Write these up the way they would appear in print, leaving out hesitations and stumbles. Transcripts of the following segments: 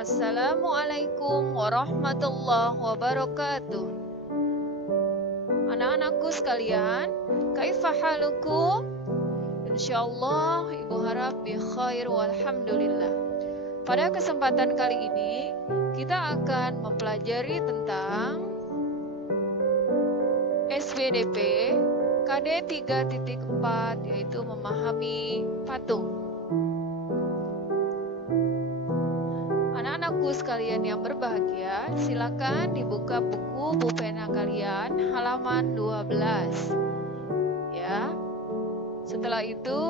Assalamualaikum warahmatullahi wabarakatuh. Anak-anakku sekalian, kaifa halukum? Insyaallah ibu harap bi khair walhamdulillah. Pada kesempatan kali ini kita akan mempelajari tentang SPDP KD 3.4 yaitu memahami patung. Anak-anakku sekalian yang berbahagia, silakan dibuka buku pulpena kalian halaman 12. Ya. Setelah itu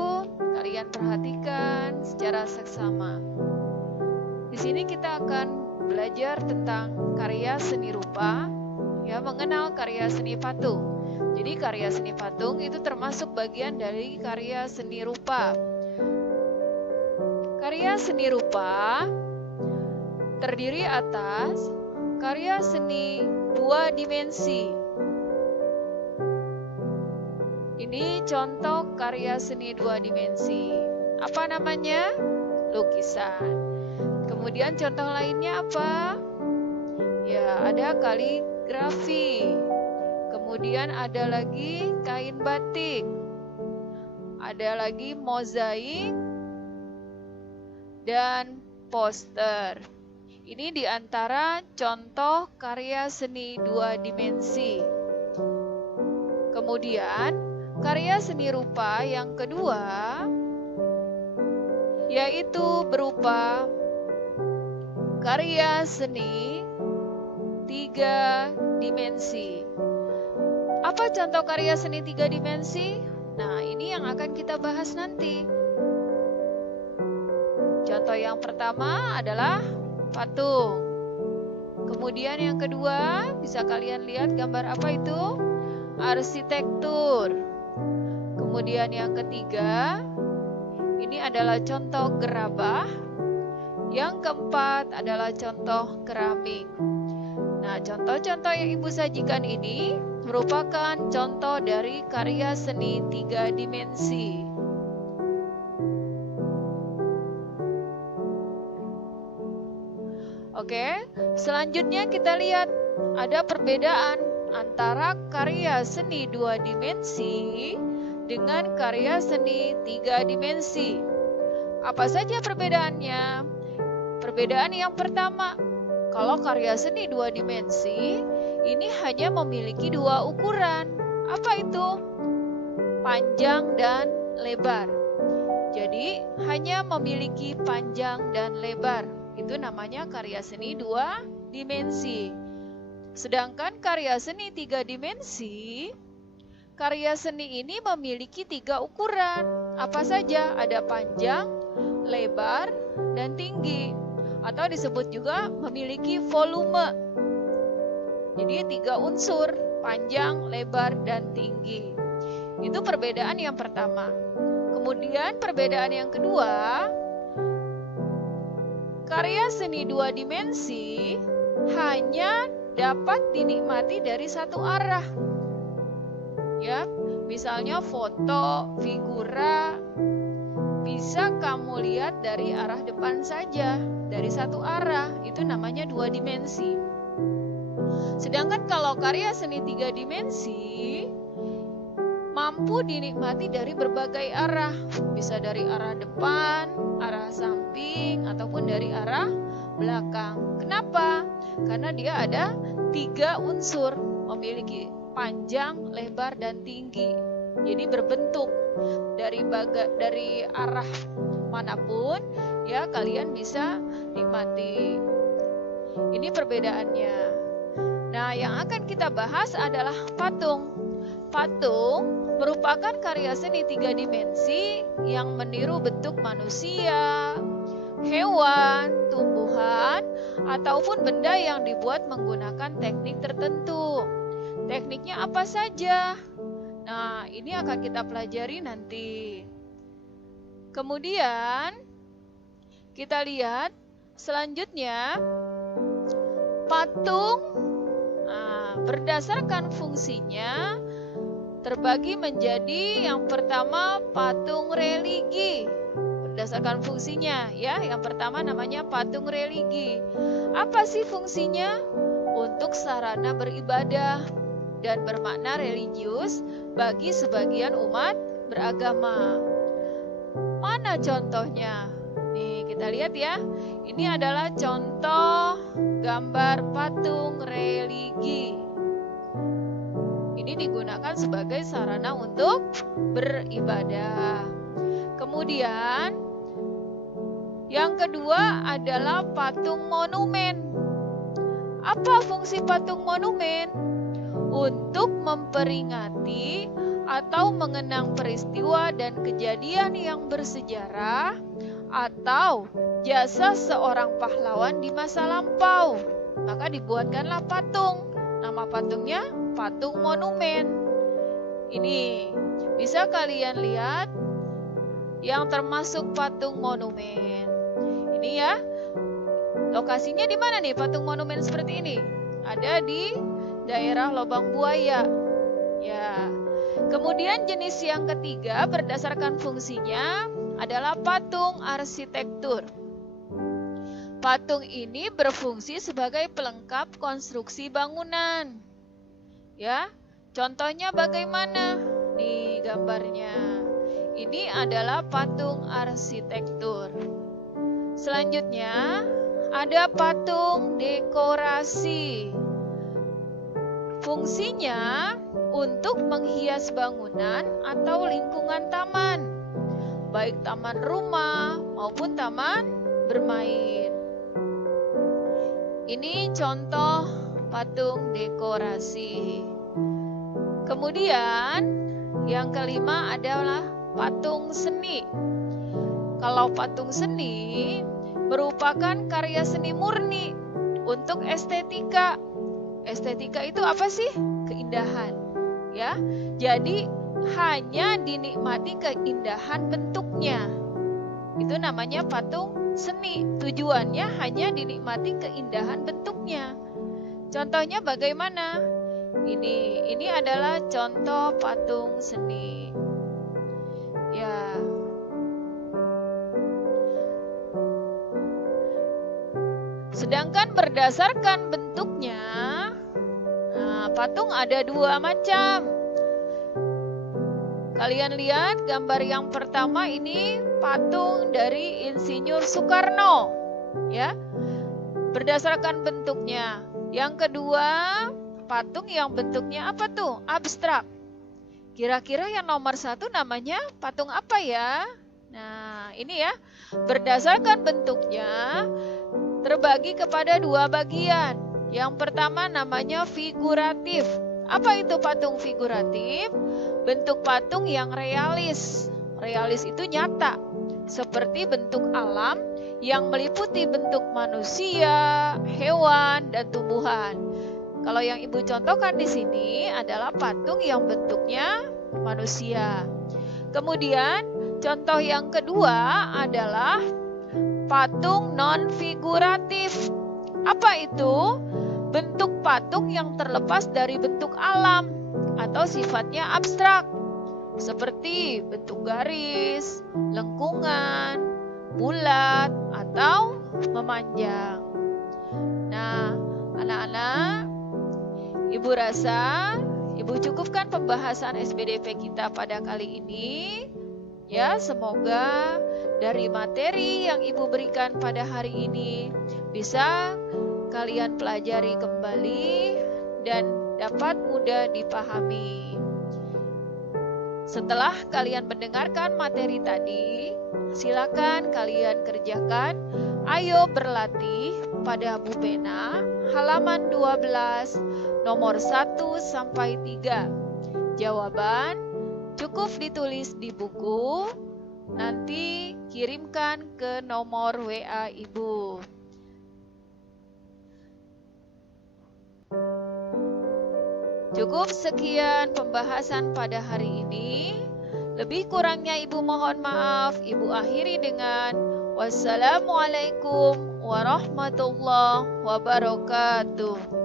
kalian perhatikan secara seksama. Di sini kita akan belajar tentang karya seni rupa, ya, mengenal karya seni patung. Jadi karya seni patung itu termasuk bagian dari karya seni rupa. Karya seni rupa terdiri atas karya seni dua dimensi. Ini contoh karya seni dua dimensi. Apa namanya? Lukisan. Kemudian contoh lainnya apa? Ya, ada kaligrafi. Kemudian ada lagi kain batik. Ada lagi mozaik dan poster. Ini diantara contoh karya seni dua dimensi. Kemudian, karya seni rupa yang kedua yaitu berupa karya seni tiga dimensi. Apa contoh karya seni tiga dimensi? Nah, ini yang akan kita bahas nanti. Contoh yang pertama adalah patung. Kemudian yang kedua, bisa kalian lihat gambar apa itu? Arsitektur. Kemudian yang ketiga, ini adalah contoh gerabah. Yang keempat adalah contoh keramik. Nah, contoh-contoh yang ibu sajikan ini merupakan contoh dari karya seni tiga dimensi. Oke, selanjutnya kita lihat ada perbedaan antara karya seni dua dimensi dengan karya seni tiga dimensi. Apa saja perbedaannya? Perbedaan yang pertama, kalau karya seni dua dimensi ini hanya memiliki dua ukuran. Apa itu? Panjang dan lebar. Jadi hanya memiliki panjang dan lebar. Itu namanya karya seni dua dimensi. Sedangkan karya seni tiga dimensi, karya seni ini memiliki tiga ukuran. Apa saja? Ada panjang, lebar, dan tinggi. Atau disebut juga memiliki volume. Jadi tiga unsur, panjang, lebar, dan tinggi. Itu perbedaan yang pertama. Kemudian perbedaan yang kedua, karya seni dua dimensi hanya dapat dinikmati dari satu arah. Ya, misalnya foto, figura bisa kamu lihat dari arah depan saja, dari satu arah. Itu namanya dua dimensi. Sedangkan kalau karya seni tiga dimensi mampu dinikmati dari berbagai arah. Bisa dari arah depan, arah samping, ataupun dari arah belakang. Kenapa? Karena dia ada tiga unsur, memiliki panjang, lebar, dan tinggi. Jadi berbentuk dari arah manapun, ya kalian bisa nikmati. Ini perbedaannya. Nah, yang akan kita bahas adalah patung. Patung merupakan karya seni tiga dimensi yang meniru bentuk manusia, hewan, tumbuhan, ataupun benda yang dibuat menggunakan teknik tertentu. Tekniknya apa saja? Nah, ini akan kita pelajari nanti. Kemudian, kita lihat selanjutnya, patung berdasarkan fungsinya terbagi menjadi yang pertama patung religi. berdasarkan fungsinya ya. Yang pertama namanya patung religi. Apa sih fungsinya? Untuk sarana beribadah dan bermakna religius bagi sebagian umat beragama. Mana contohnya? Nih, kita lihat ya. Ini adalah contoh gambar patung religi. Ini digunakan sebagai sarana untuk beribadah. Kemudian, yang kedua adalah patung monumen. Apa fungsi patung monumen? Untuk memperingati atau mengenang peristiwa dan kejadian yang bersejarah atau jasa seorang pahlawan di masa lampau. Maka dibuatkanlah patung. Nama patungnya patung monumen. Ini bisa kalian lihat yang termasuk patung monumen. Ini ya. Lokasinya di mana nih patung monumen seperti ini? Ada di daerah Lobang Buaya. Ya. Kemudian jenis yang ketiga berdasarkan fungsinya adalah patung arsitektur. Patung ini berfungsi sebagai pelengkap konstruksi bangunan. Ya. Contohnya bagaimana? Nih gambarnya. Ini adalah patung arsitektur. Selanjutnya ada patung dekorasi. Fungsinya untuk menghias bangunan atau lingkungan taman, baik taman rumah maupun taman bermain. Ini contoh patung dekorasi. Kemudian yang kelima adalah patung seni. Kalau patung seni merupakan karya seni murni untuk estetika. Estetika itu apa sih? Keindahan, ya. Jadi hanya dinikmati keindahan bentuknya. Itu namanya patung seni. Tujuannya hanya dinikmati keindahan bentuknya. Contohnya bagaimana? Ini adalah contoh patung seni. Ya. Sedangkan berdasarkan bentuknya, patung ada dua macam. Kalian lihat gambar yang pertama ini patung dari Insinyur Soekarno, ya. Berdasarkan bentuknya. Yang kedua, patung yang bentuknya apa tuh? Abstrak. Kira-kira yang nomor 1 namanya patung apa ya? Nah, ini ya. Berdasarkan bentuknya terbagi kepada dua bagian. Yang pertama namanya figuratif. Apa itu patung figuratif? Bentuk patung yang realis. Realis itu nyata, seperti bentuk alam yang meliputi bentuk manusia, hewan, dan tumbuhan. Kalau yang Ibu contohkan di sini adalah patung yang bentuknya manusia. Kemudian contoh yang kedua adalah patung non-figuratif. Apa itu? Bentuk patung yang terlepas dari bentuk alam atau sifatnya abstrak, seperti bentuk garis, lengkungan, bulat, atau memanjang. Nah, anak-anak, Ibu rasa Ibu cukupkan pembahasan SPDP kita pada kali ini. Ya, semoga dari materi yang Ibu berikan pada hari ini bisa kalian pelajari kembali dan dapat mudah dipahami. Setelah kalian mendengarkan materi tadi, silakan kalian kerjakan. Ayo berlatih pada buku pena halaman 12 nomor 1 sampai 3. Jawaban cukup ditulis di buku, nanti kirimkan ke nomor WA Ibu. Cukup sekian pembahasan pada hari ini. Lebih kurangnya Ibu mohon maaf. Ibu akhiri dengan wassalamualaikum warahmatullahi wabarakatuh.